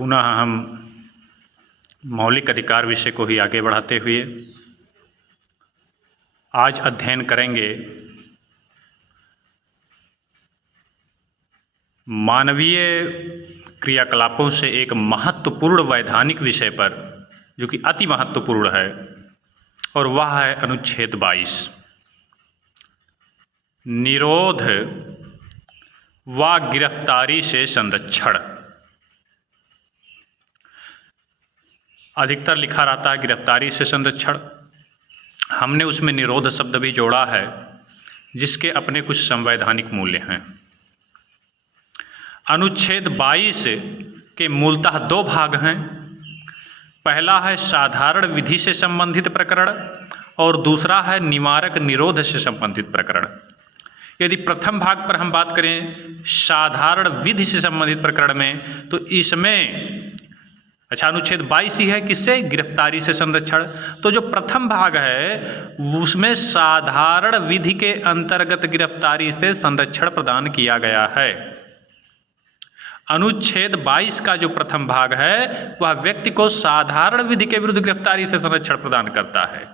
पुनः हम मौलिक अधिकार विषय को ही आगे बढ़ाते हुए आज अध्ययन करेंगे मानवीय क्रियाकलापों से एक महत्वपूर्ण वैधानिक विषय पर, जो कि अति महत्वपूर्ण है, और वह है अनुच्छेद 22, निरोध व गिरफ्तारी से संरक्षण। अधिकतर लिखा रहता है गिरफ्तारी से संरक्षण। हमने उसमें निरोध शब्द भी जोड़ा है, जिसके अपने कुछ संवैधानिक मूल्य हैं। अनुच्छेद 22 के मूलतः दो भाग हैं। पहला है साधारण विधि से संबंधित प्रकरण और दूसरा है निवारक निरोध से संबंधित प्रकरण। यदि प्रथम भाग पर हम बात करें साधारण विधि से संबंधित प्रकरण में, तो इसमें अनुच्छेद 22 ही है, किससे? गिरफ्तारी से संरक्षण। तो जो प्रथम भाग है उसमें साधारण विधि के अंतर्गत गिरफ्तारी से संरक्षण प्रदान किया गया है। अनुच्छेद 22 का जो प्रथम भाग है वह व्यक्ति को साधारण विधि के विरुद्ध गिरफ्तारी से संरक्षण प्रदान करता है,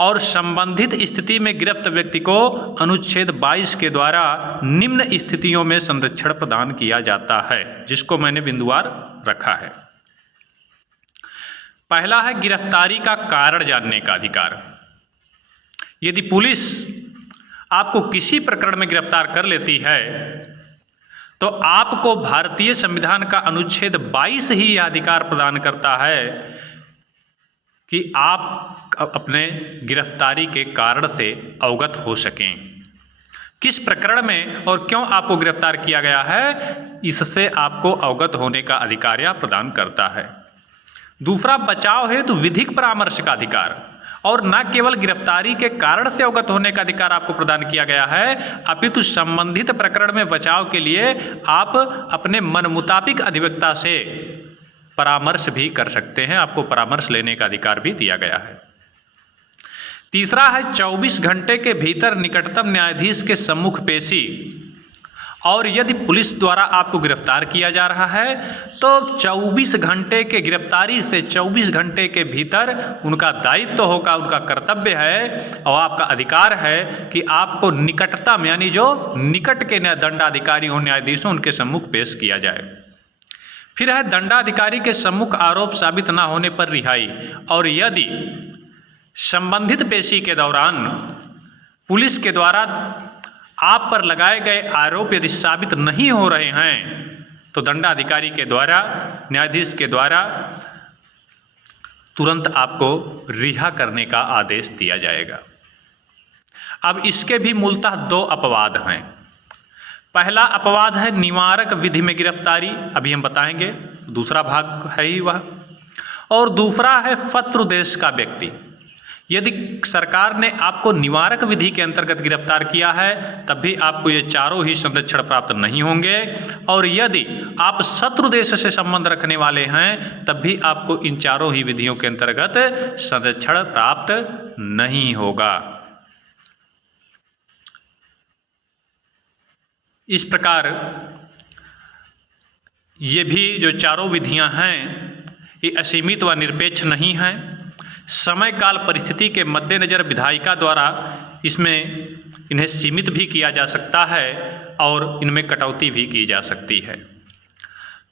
और संबंधित स्थिति में गिरफ्त व्यक्ति को अनुच्छेद 22 के द्वारा निम्न स्थितियों में संरक्षण प्रदान किया जाता है, जिसको मैंने बिंदुवार रखा है। पहला है गिरफ्तारी का कारण जानने का अधिकार। यदि पुलिस आपको किसी प्रकरण में गिरफ्तार कर लेती है तो आपको भारतीय संविधान का अनुच्छेद 22 ही यह अधिकार प्रदान करता है कि आप अपने गिरफ्तारी के कारण से अवगत हो सकें। किस प्रकरण में और क्यों आपको गिरफ्तार किया गया है, इससे आपको अवगत होने का अधिकार यह प्रदान करता है। दूसरा, बचाव हेतु विधिक परामर्श का अधिकार, और न केवल गिरफ्तारी के कारण से अवगत होने का अधिकार आपको प्रदान किया गया है, अपितु संबंधित प्रकरण में बचाव के लिए आप अपने मन मुताबिक अधिवक्ता से परामर्श भी कर सकते हैं। आपको परामर्श लेने का अधिकार भी दिया गया है। तीसरा है 24 घंटे के भीतर निकटतम न्यायाधीश के सम्मुख पेशी, और यदि पुलिस द्वारा आपको गिरफ्तार किया जा रहा है तो 24 घंटे के गिरफ्तारी से 24 घंटे के भीतर उनका दायित्व होगा, उनका कर्तव्य है और आपका अधिकार है कि आपको निकटतम, यानी जो निकट के दंडाधिकारी हो, न्यायाधीश हो, उनके सम्मुख पेश किया जाए। फिर है दंडाधिकारी के सम्मुख आरोप साबित न होने पर रिहाई, और यदि संबंधित पेशी के दौरान पुलिस के द्वारा आप पर लगाए गए आरोप यदि साबित नहीं हो रहे हैं तो दंडाधिकारी के द्वारा, न्यायाधीश के द्वारा तुरंत आपको रिहा करने का आदेश दिया जाएगा। अब इसके भी मूलतः दो अपवाद हैं। पहला अपवाद है निवारक विधि में गिरफ्तारी, अभी हम बताएंगे, दूसरा भाग है ही वह। और दूसरा है फत्रुदेश का व्यक्ति। यदि सरकार ने आपको निवारक विधि के अंतर्गत गिरफ्तार किया है तब भी आपको ये चारों ही संरक्षण प्राप्त नहीं होंगे, और यदि आप शत्रु देश से संबंध रखने वाले हैं तब भी आपको इन चारों ही विधियों के अंतर्गत संरक्षण प्राप्त नहीं होगा। इस प्रकार ये भी जो चारों विधियां हैं ये असीमित व निरपेक्ष नहीं हैं। समय काल परिस्थिति के मद्देनज़र विधायिका द्वारा इसमें इन्हें सीमित भी किया जा सकता है और इनमें कटौती भी की जा सकती है।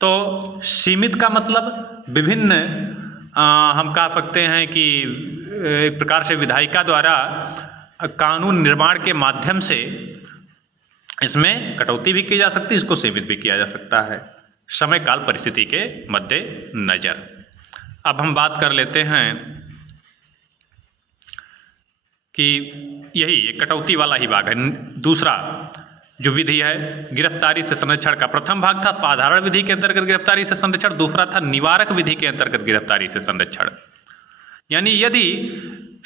तो सीमित का मतलब विभिन्न हम कह सकते हैं कि एक प्रकार से विधायिका द्वारा कानून निर्माण के माध्यम से इसमें कटौती भी की जा सकती है, इसको सीमित भी किया जा सकता है समय काल परिस्थिति के मद्देनज़र। अब हम बात कर लेते हैं कि यही एक कटौती वाला ही भाग है। दूसरा जो विधि है गिरफ्तारी से संरक्षण का, प्रथम भाग था साधारण विधि के अंतर्गत गिरफ्तारी से संरक्षण, दूसरा था निवारक विधि के अंतर्गत गिरफ्तारी से संरक्षण। यानी यदि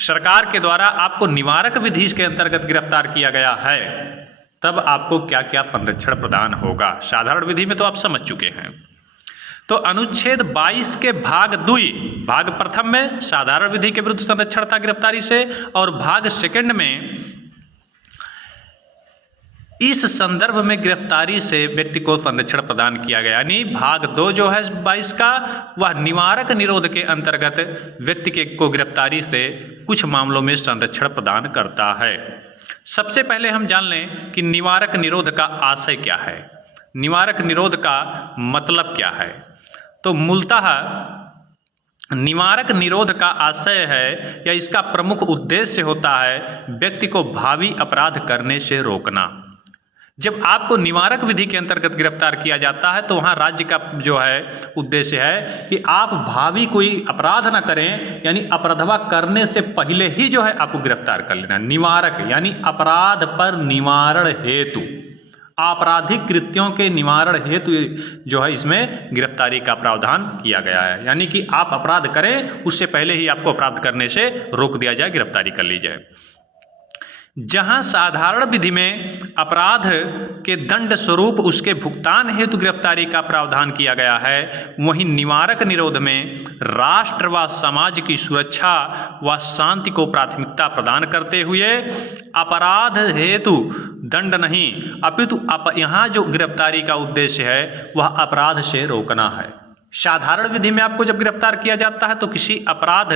सरकार के द्वारा आपको निवारक विधि के अंतर्गत गिरफ्तार किया गया है तब आपको क्या क्या संरक्षण प्रदान होगा। साधारण विधि में तो आप समझ चुके हैं। तो अनुच्छेद 22 के भाग 2, भाग प्रथम में साधारण विधि के विरुद्ध संरक्षण था गिरफ्तारी से, और भाग सेकंड में इस संदर्भ में गिरफ्तारी से व्यक्ति को संरक्षण प्रदान किया गया। यानी भाग 2 जो है 22 का, वह निवारक निरोध के अंतर्गत व्यक्ति को गिरफ्तारी से कुछ मामलों में संरक्षण प्रदान करता है। सबसे पहले हम जान लें कि निवारक निरोध का आशय क्या है, निवारक निरोध का मतलब क्या है। तो मूलतः निवारक निरोध का आशय है या इसका प्रमुख उद्देश्य होता है व्यक्ति को भावी अपराध करने से रोकना। जब आपको निवारक विधि के अंतर्गत गिरफ्तार किया जाता है तो वहाँ राज्य का जो है उद्देश्य है कि आप भावी कोई अपराध न करें, यानी अपराधवा करने से पहले ही जो है आपको गिरफ्तार कर लेना। निवारक यानी अपराध पर निवारण हेतु, आपराधिक कृत्यों के निवारण हेतु जो है इसमें गिरफ्तारी का प्रावधान किया गया है। यानी कि आप अपराध करें उससे पहले ही आपको अपराध करने से रोक दिया जाए, गिरफ्तारी कर ली जाए। जहां साधारण विधि में अपराध के दंड स्वरूप उसके भुगतान हेतु गिरफ्तारी का प्रावधान किया गया है, वहीं निवारक निरोध में राष्ट्र व समाज की सुरक्षा व शांति को प्राथमिकता प्रदान करते हुए अपराध हेतु दंड नहीं अपितु यहाँ जो गिरफ्तारी का उद्देश्य है वह अपराध से रोकना है। साधारण विधि में आपको जब गिरफ्तार किया जाता है तो किसी अपराध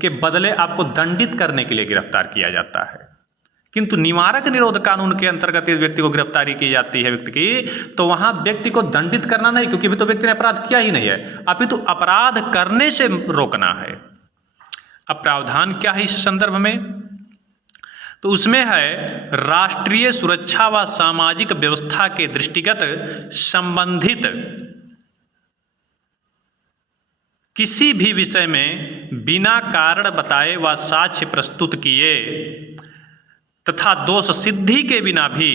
के बदले आपको दंडित करने के लिए गिरफ्तार किया जाता है, किंतु निवारक निरोध कानून के अंतर्गत इस व्यक्ति को गिरफ्तारी की जाती है व्यक्ति की, तो वहां व्यक्ति को दंडित करना नहीं, क्योंकि अभी तो व्यक्ति ने अपराध किया ही नहीं है, अपितु अपराध करने से रोकना है। अब प्रावधान क्या है इस संदर्भ में, तो उसमें है राष्ट्रीय सुरक्षा व सामाजिक व्यवस्था के दृष्टिगत संबंधित किसी भी विषय में बिना कारण बताए व साक्ष्य प्रस्तुत किए तथा दोष सिद्धि के बिना भी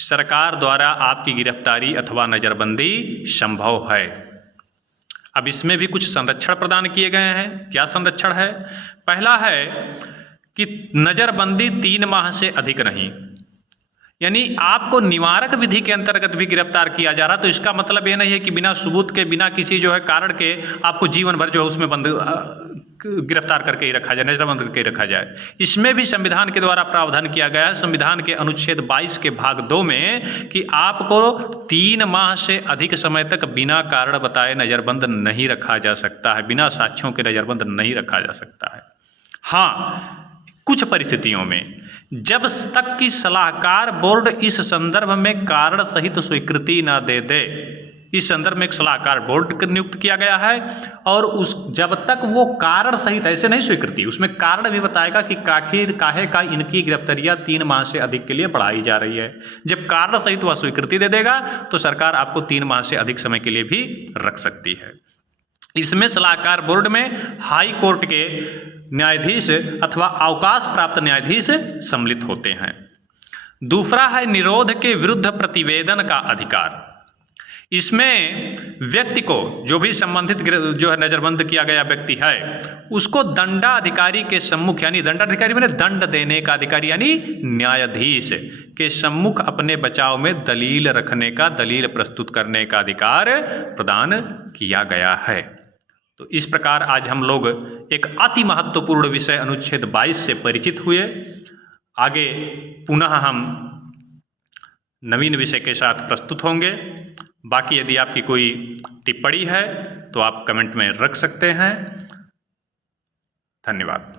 सरकार द्वारा आपकी गिरफ्तारी अथवा नज़रबंदी संभव है। अब इसमें भी कुछ संरक्षण प्रदान किए गए हैं। क्या संरक्षण है? पहला है कि नज़रबंदी 3 माह से अधिक नहीं, यानी आपको निवारक विधि के अंतर्गत भी गिरफ्तार किया जा रहा, तो इसका मतलब ये नहीं है कि बिना सबूत के, बिना किसी जो है कारण के आपको जीवन भर जो है उसमें गिरफ्तार करके ही रखा जाए, नज़रबंद करके ही रखा जाए। इसमें भी संविधान के द्वारा प्रावधान किया गया है, संविधान के अनुच्छेद 22 के भाग 2 में, कि आपको 3 माह से अधिक समय तक बिना कारण बताए नज़रबंद नहीं रखा जा सकता है, बिना साक्ष्यों के नज़रबंद नहीं रखा जा सकता है। हाँ, कुछ परिस्थितियों में जब तक कि सलाहकार बोर्ड इस संदर्भ में कारण सहित स्वीकृति न दे दे, इस संदर्भ में एक सलाहकार बोर्ड नियुक्त किया गया है, और उस जब तक वो कारण सहित, ऐसे नहीं स्वीकृति, उसमें कारण भी बताएगा कि आखिर काहे का इनकी गिरफ्तारियां 3 माह से अधिक के लिए बढ़ाई जा रही है। जब कारण सहित वह स्वीकृति दे देगा तो सरकार आपको 3 माह से अधिक समय के लिए भी रख सकती है। इसमें सलाहकार बोर्ड में हाई कोर्ट के न्यायाधीश अथवा अवकाश प्राप्त न्यायाधीश सम्मिलित होते हैं। दूसरा है निरोध के विरुद्ध प्रतिवेदन का अधिकार। इसमें व्यक्ति को, जो भी संबंधित जो है नज़रबंद किया गया व्यक्ति है, उसको दंडाधिकारी के सम्मुख, यानी दंडाधिकारी मैंने दंड देने का अधिकारी, यानी न्यायाधीश के सम्मुख अपने बचाव में दलील रखने का, दलील प्रस्तुत करने का अधिकार प्रदान किया गया है। तो इस प्रकार आज हम लोग एक अति महत्वपूर्ण विषय अनुच्छेद 22 से परिचित हुए। आगे पुनः हम नवीन विषय के साथ प्रस्तुत होंगे। बाकी यदि आपकी कोई टिप्पणी है तो आप कमेंट में रख सकते हैं। धन्यवाद।